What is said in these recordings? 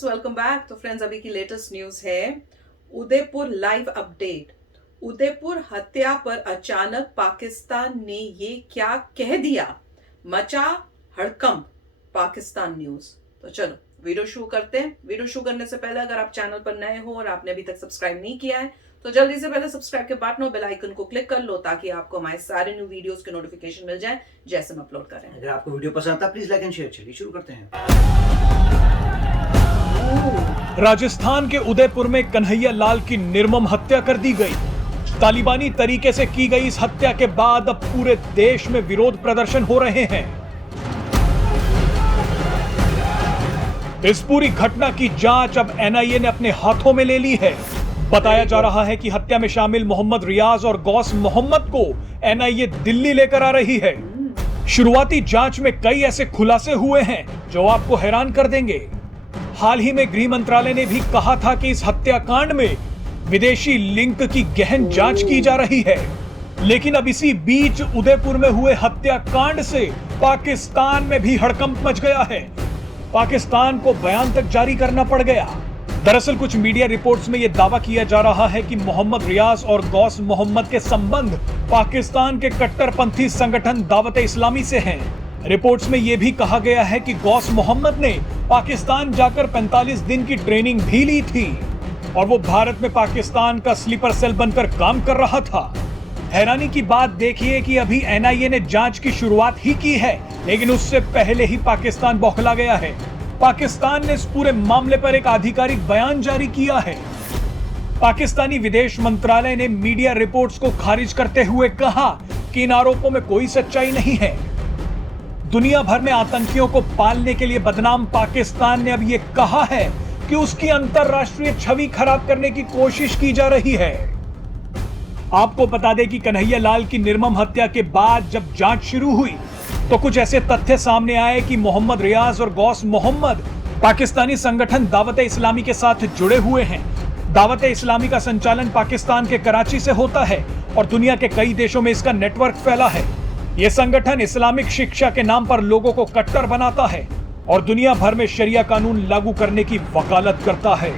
Friends, welcome back. तो friends, अभी की लेटेस्ट न्यूज है उदयपुर लाइव अपडेट। उदयपुर हत्या पर अचानक पाकिस्तान ने ये क्या कह दिया, मचा हड़कंप। पाकिस्तान न्यूज। तो चलो वीडियो शुरू करते हैं। वीडियो शुरू करने से पहले अगर आप चैनल पर नए हो और आपने अभी तक सब्सक्राइब नहीं किया है तो जल्दी से पहले सब्सक्राइब के बटन और बेल आइकन को क्लिक कर लो ताकि आपको हमारे सारे न्यू वीडियोस के नोटिफिकेशन मिल जाए जैसे हम अपलोड करें। अगर आपको वीडियो पसंद आता है प्लीज लाइक एंड शेयर। चलिए शुरू करते हैं। राजस्थान के उदयपुर में कन्हैया लाल की निर्मम हत्या कर दी गई। तालिबानी तरीके से की गई इस हत्या के बाद अब पूरे देश में विरोध प्रदर्शन हो रहे हैं। इस पूरी घटना की जांच अब एनआईए ने अपने हाथों में ले ली है। बताया जा रहा है कि हत्या में शामिल मोहम्मद रियाज और गौस मोहम्मद को एनआईए दिल्ली लेकर आ रही है। शुरुआती जांच में कई ऐसे खुलासे हुए हैं जो आपको हैरान कर देंगे। हाल ही में गृह मंत्रालय ने भी कहा था कि इस हत्याकांड में विदेशी लिंक की गहन जांच की जा रही है। लेकिन अब इसी बीच उदयपुर में हुए हत्याकांड से पाकिस्तान में भी हड़कंप मच गया है। पाकिस्तान को बयान तक जारी करना पड़ गया। दरअसल कुछ मीडिया रिपोर्ट्स में यह दावा किया जा रहा है कि मोहम्मद रियाज और गौस मोहम्मद के संबंध पाकिस्तान के कट्टरपंथी संगठन दावत-ए-इस्लामी से हैं। रिपोर्ट्स में यह भी कहा गया है कि गौस मोहम्मद ने पाकिस्तान जाकर 45 दिन की ट्रेनिंग भी ली थी और वो भारत में पाकिस्तान का स्लीपर सेल बनकर काम कर रहा था। हैरानी की बात देखिए कि अभी एनआईए ने जांच की शुरुआत ही की है, लेकिन उससे पहले ही पाकिस्तान बौखला गया है। पाकिस्तान ने इस पूरे मामले पर एक आधिकारिक बयान जारी किया है। पाकिस्तानी विदेश मंत्रालय ने मीडिया रिपोर्ट्स को खारिज करते हुए कहा कि इन आरोपों में कोई सच्चाई नहीं है। दुनिया भर में आतंकियों को पालने के लिए बदनाम पाकिस्तान ने अब यह कहा है कि उसकी अंतरराष्ट्रीय छवि खराब करने की कोशिश की जा रही है। आपको बता दें कि कन्हैया लाल की निर्मम हत्या के बाद जब जांच शुरू हुई तो कुछ ऐसे तथ्य सामने आए कि मोहम्मद रियाज और गौस मोहम्मद पाकिस्तानी संगठन दावत-ए-इस्लामी के साथ जुड़े हुए हैं। दावत-ए-इस्लामी का संचालन पाकिस्तान के कराची से होता है और दुनिया के कई देशों में इसका नेटवर्क फैला है। यह संगठन इस्लामिक शिक्षा के नाम पर लोगों को कट्टर बनाता है और दुनिया भर में शरिया कानून लागू करने की वकालत करता है।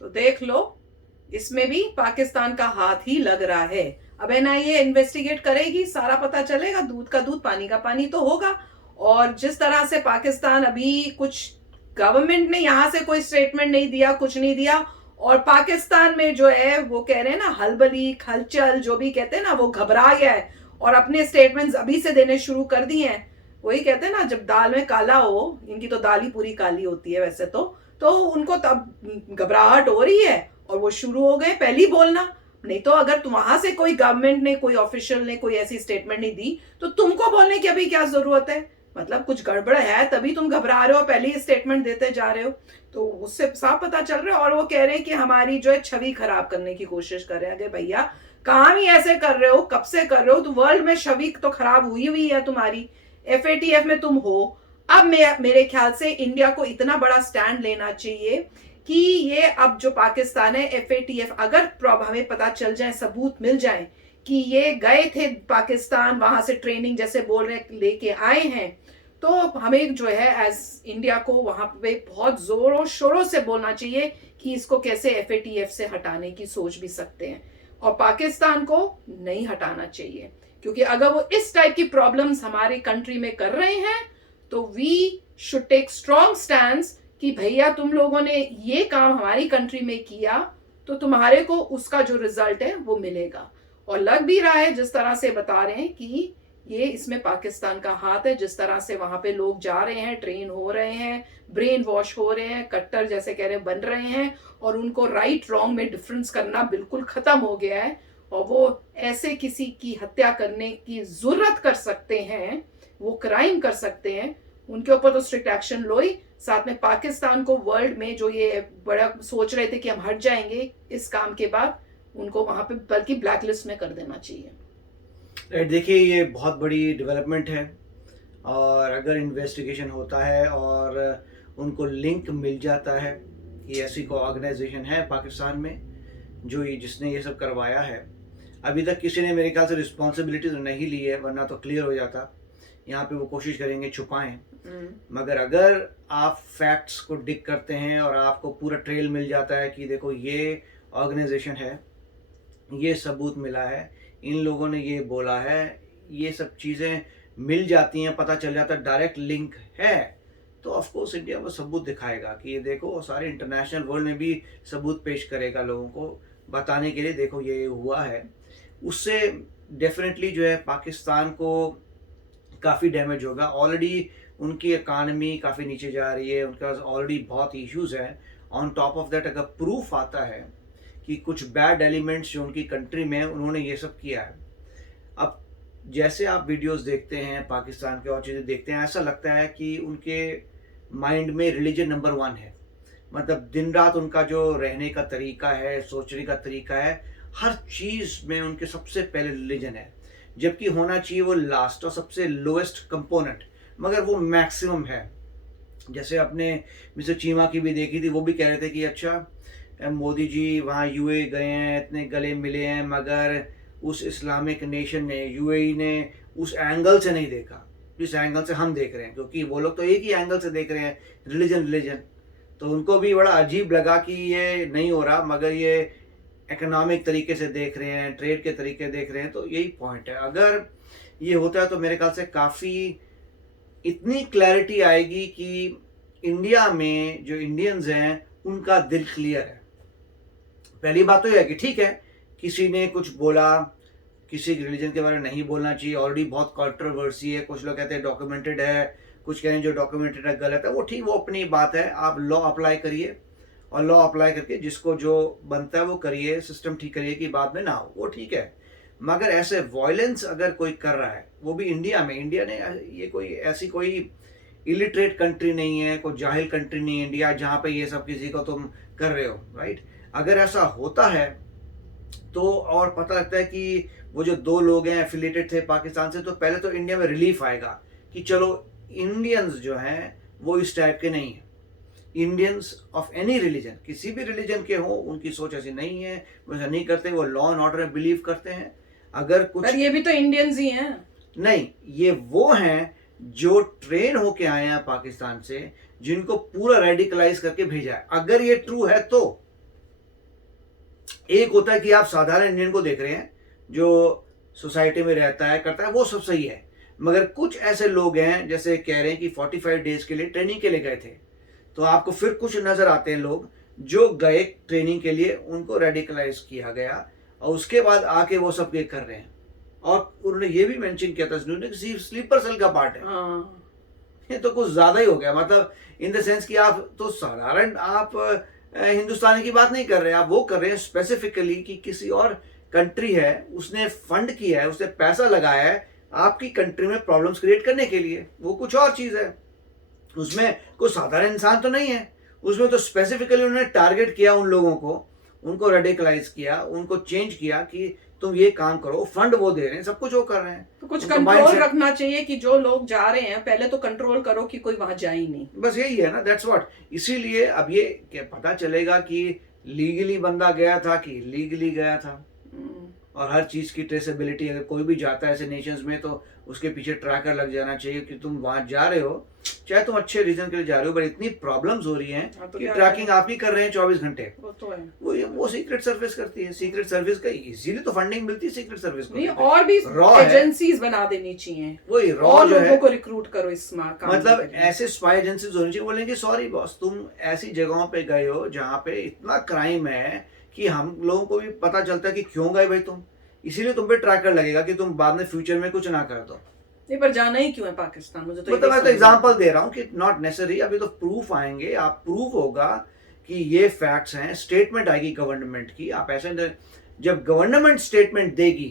तो देख लो, इसमें भी पाकिस्तान का हाथ ही लग रहा है। अब एनआईए इन्वेस्टिगेट करेगी, सारा पता चलेगा। दूध का दूध पानी का पानी तो होगा। और जिस तरह से पाकिस्तान अभी कुछ गवर्नमेंट ने यहां से कोई स्टेटमेंट नहीं दिया, कुछ नहीं दिया, और पाकिस्तान में जो है वो कह रहे हैं ना, हलबली खलचल जो भी कहते हैं ना, वो घबरा गया है और अपने स्टेटमेंट्स अभी से देने शुरू कर दिए हैं। वही कहते हैं ना, जब दाल में काला हो, इनकी तो दाल ही पूरी काली होती है वैसे तो उनको तब घबराहट हो रही है और वो शुरू हो गए पहले ही बोलना। नहीं तो अगर तुम वहां से कोई गवर्नमेंट ने, कोई ऑफिशियल ने कोई ऐसी स्टेटमेंट नहीं दी तो तुमको बोलने की अभी क्या जरूरत है? मतलब कुछ गड़बड़ है तभी तुम घबरा रहे हो, पहले ही स्टेटमेंट देते जा रहे हो। तो उससे साफ पता चल रहा है। और वो कह रहे हैं कि हमारी जो है छवि खराब करने की कोशिश कर रहे हैं। अरे भैया, कहां भी ऐसे कर रहे हो, कब से कर रहे हो? तो वर्ल्ड में छवि तो खराब हुई हुई है तुम्हारी। एफएटीएफ में तुम हो। अब मेरे ख्याल से इंडिया को इतना बड़ा स्टैंड लेना चाहिए कि ये अब जो पाकिस्तान है, एफएटीएफ, अगर हमें पता चल जाए, सबूत मिल जाए कि ये गए थे पाकिस्तान, वहां से ट्रेनिंग जैसे बोल रहे लेके आए हैं, तो हमें जो है एज इंडिया को वहां पे बहुत जोरों शोरों से बोलना चाहिए कि इसको कैसे एफएटीएफ से हटाने की सोच भी सकते हैं। और पाकिस्तान को नहीं हटाना चाहिए, क्योंकि अगर वो इस टाइप की प्रॉब्लम्स हमारी कंट्री में कर रहे हैं तो we should take strong stand कि भैया तुम लोगों ने ये काम हमारी कंट्री में किया तो तुम्हारे को उसका जो रिजल्ट है वो मिलेगा। और लग भी रहा है, जिस तरह से बता रहे हैं कि ये इसमें पाकिस्तान का हाथ है। जिस तरह से वहां पे लोग जा रहे हैं, ट्रेन हो रहे हैं, ब्रेन वॉश हो रहे हैं, कट्टर जैसे कह रहे बन रहे हैं, और उनको राइट रॉन्ग में डिफरेंस करना बिल्कुल खत्म हो गया है। और वो ऐसे किसी की हत्या करने की जरूरत कर सकते हैं, वो क्राइम कर सकते हैं, उनके ऊपर तो स्ट्रिक्ट एक्शन लो ही। साथ में पाकिस्तान को वर्ल्ड में जो ये बड़ा सोच रहे थे कि हम हट जाएंगे इस काम के बाद, उनको वहां पे बल्कि ब्लैकलिस्ट में कर देना चाहिए। देखिए, ये बहुत बड़ी डेवलपमेंट है और अगर इन्वेस्टिगेशन होता है और उनको लिंक मिल जाता है कि ऐसी कोई ऑर्गेनाइजेशन है पाकिस्तान में जो जिसने ये सब करवाया है, अभी तक किसी ने मेरे ख्याल से रिस्पॉन्सिबिलिटी तो नहीं ली है, वरना तो क्लियर हो जाता यहाँ पे वो कोशिश करेंगे छुपाएं। हम्म। मगर अगर आप फैक्ट्स को डिग करते हैं और आपको पूरा ट्रेल मिल जाता है कि देखो ये ऑर्गेनाइजेशन है, ये सबूत मिला है, इन लोगों ने ये बोला है, ये सब चीज़ें मिल जाती हैं, पता चल जाता है डायरेक्ट लिंक है, तो ऑफ कोर्स इंडिया वो सबूत दिखाएगा कि ये देखो, सारे इंटरनेशनल वर्ल्ड में भी सबूत पेश करेगा लोगों को बताने के लिए, देखो ये हुआ है। उससे डेफिनेटली जो है पाकिस्तान को काफ़ी डैमेज होगा। ऑलरेडी उनकी इकानमी काफ़ी नीचे जा रही है, उनके पास ऑलरेडी बहुत इश्यूज हैं। ऑन टॉप ऑफ दैट अगर प्रूफ आता है कि कुछ बैड एलिमेंट्स जो उनकी कंट्री में उन्होंने ये सब किया है, अब जैसे आप वीडियोस देखते हैं पाकिस्तान के और चीज़ें देखते हैं, ऐसा लगता है कि उनके माइंड में रिलीजन नंबर 1 है। मतलब दिन रात उनका जो रहने का तरीका है, सोचने का तरीका है, हर चीज़ में उनके सबसे पहले रिलीजन है, जबकि होना चाहिए वो लास्ट और सबसे लोएस्ट कंपोनेंट, मगर वो मैक्सिमम है। जैसे अपने मिस्टर चीमा की भी देखी थी, वो भी कह रहे थे कि अच्छा मोदी जी वहाँ यूएई गए हैं, इतने गले मिले हैं, मगर उस इस्लामिक नेशन ने, यूएई ने उस एंगल से नहीं देखा जिस एंगल से हम देख रहे हैं, क्योंकि वो लोग तो एक ही एंगल से देख रहे हैं, रिलीजन। तो उनको भी बड़ा अजीब लगा कि ये नहीं हो रहा, मगर ये इकोनॉमिक तरीके से देख रहे हैं, ट्रेड के तरीके देख रहे हैं। तो यही पॉइंट है। अगर ये होता है तो मेरे ख्याल से काफ़ी इतनी क्लैरिटी आएगी कि इंडिया में जो इंडियंस हैं उनका दिल क्लियर है। पहली बात तो यह है कि ठीक है, किसी ने कुछ बोला, किसी रिलीजन के बारे में नहीं बोलना चाहिए, ऑलरेडी बहुत कंट्रोवर्सी है, कुछ लोग कहते हैं डॉक्यूमेंटेड है, कुछ कह रहे हैं जो डॉक्यूमेंटेड है गलत है, वो ठीक, वो अपनी बात है। आप लॉ अप्लाई करिए और लॉ अप्लाई करके जिसको जो बनता है वो करिए, सिस्टम ठीक करिए कि बाद में ना हो, वो ठीक है। मगर ऐसे वायलेंस अगर कोई कर रहा है, वो भी इंडिया में, इंडिया ने ये कोई ऐसी कोई इलिटरेट कंट्री नहीं है, कोई जाहिल कंट्री नहीं है इंडिया, जहाँ पे ये सब किसी को तुम कर रहे हो, राइट। अगर ऐसा होता है तो और पता लगता है कि वो जो 2 लोग हैं एफिलिएटेड थे पाकिस्तान से, तो पहले तो इंडिया में रिलीफ आएगा कि चलो इंडियंस जो हैं वो इस टाइप के नहीं हैं। इंडियंस ऑफ एनी रिलीजन, किसी भी रिलीजन के हो, उनकी सोच ऐसी नहीं है, वो ऐसा नहीं करते, वो लॉ एंड ऑर्डर में बिलीव करते हैं। अगर कुछ, पर ये भी तो इंडियंस ही हैं। नहीं, ये वो हैं जो ट्रेन होके आए हैं पाकिस्तान से, जिनको पूरा रेडिकलाइज करके भेजा है। अगर ये ट्रू है तो एक होता है कि आप साधारण इंडियन को देख रहे हैं जो सोसाइटी में रहता है, करता है, वो सब सही है, मगर कुछ ऐसे लोग हैं जैसे कह रहे हैं कि 45 डेज के लिए ट्रेनिंग के लिए गए थे, तो आपको फिर कुछ नजर आते हैं लोग जो गए ट्रेनिंग के लिए, उनको रेडिकलाइज किया गया और उसके बाद आके वो सब ये कर रहे हैं। और उन्होंने ये भी मेंशन किया था कि स्लीपर सेल का पार्ट है। हाँ। ये तो कुछ ज्यादा ही हो गया, मतलब इन द सेंस कि आप तो साधारण आप हिंदुस्तानी की बात नहीं कर रहे हैं, आप वो कर रहे हैं स्पेसिफिकली कि किसी और कंट्री है, उसने फंड किया है, उसने पैसा लगाया है आपकी कंट्री में प्रॉब्लम्स क्रिएट करने के लिए, वो कुछ और चीज है। उसमें कोई साधारण इंसान तो नहीं है, उसमें तो स्पेसिफिकली उन्होंने टारगेट किया उन लोगों को, उनको रेडिकलाइज किया, उनको चेंज किया कि तुम ये काम करो, फंड वो दे रहे हैं, सब कुछ वो कर रहे हैं। तो कुछ उनका कंट्रोल mindset- रखना चाहिए कि जो लोग जा रहे हैं पहले तो कंट्रोल करो कि कोई वहां जाए ही नहीं। बस यही है ना, दैट्स व्हाट। इसीलिए अब ये क्या पता चलेगा कि लीगली बंदा गया था कि इलीगली गया था, और हर चीज की ट्रेसेबिलिटी, अगर कोई भी जाता है ऐसे नेशंस में तो उसके पीछे ट्रैकर लग जाना चाहिए कि तुम वहां जा रहे हो, चाहे तुम अच्छे रीजन के लिए जा रहे हो, बट इतनी प्रॉब्लम्स हो रही हैं तो कि क्या ट्रैकिंग आप ही कर रहे हैं 24 घंटे। वो तो है। वो सीक्रेट सर्विस करती है, सीक्रेट सर्विस का इजीली तो फंडिंग मिलती है सीक्रेट सर्विस को। नहीं, और भी Raw है। एजेंसीज बना देनी चाहिए, वही रॉ और जो लोगों है, को रिक्रूट करो इस काम मतलब के लिए। ऐसे स्पाई एजेंसीज होनी चाहिए, बोलेंगे सॉरी बॉस, तुम ऐसी जगहों पे गए हो जहाँ पे इतना क्राइम है कि हम लोगों को भी पता चलता है कि क्यों गए भाई तुम, इसीलिए तुम पे ट्रैकर लगेगा कि तुम बाद में फ्यूचर में कुछ ना कर दो। नहीं, पर जाना ही क्यों है पाकिस्तान, मुझे तो मतलब मैं तो समझ एग्जांपल दे रहा हूँ कि नॉट नेसेसरी, अभी तो प्रूफ आएंगे, आप प्रूफ होगा कि ये फैक्ट्स हैं, स्टेटमेंट आएगी गवर्नमेंट की। आप ऐसे जब गवर्नमेंट स्टेटमेंट देगी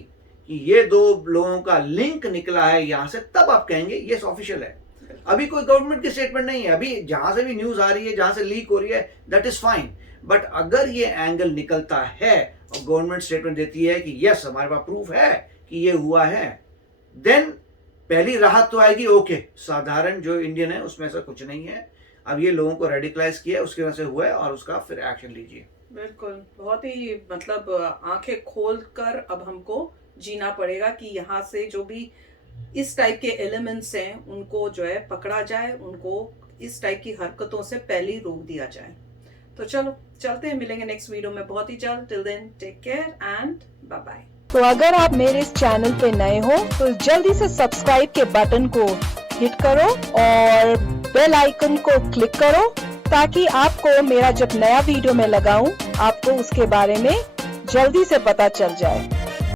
कि ये 2 लोगों का लिंक निकला है यहाँ से, तब आप कहेंगे यस ऑफिशियल है। अभी कोई गवर्नमेंट की स्टेटमेंट नहीं है, अभी जहां से भी न्यूज आ रही है, जहां से लीक हो रही है, दैट इज फाइन, बट अगर ये एंगल निकलता है और गवर्नमेंट स्टेटमेंट देती है कि यस हमारे पास प्रूफ है कि ये हुआ है, देन पहली राहत तो आएगी, ओके साधारण जो इंडियन है उसमें ऐसा कुछ नहीं है, अब ये लोगों को रेडिकलाइज किया, उसकी वजह से हुआ है और उसका फिर एक्शन लीजिए। बिल्कुल, बहुत ही मतलब आंखें खोल कर अब हमको जीना पड़ेगा कि यहाँ से जो भी इस टाइप के एलिमेंट्स हैं उनको जो है पकड़ा जाए, उनको इस टाइप की हरकतों से पहले ही रोक दिया जाए। तो चलो चलते हैं, मिलेंगे नेक्स्ट वीडियो में बहुत ही जल्द। Till then take care and bye bye. तो अगर आप मेरे इस चैनल पे नए हो तो जल्दी से सब्सक्राइब के बटन को हिट करो और बेल आइकन को क्लिक करो ताकि आपको मेरा जब नया वीडियो मैं लगाऊं आपको उसके बारे में जल्दी से पता चल जाए।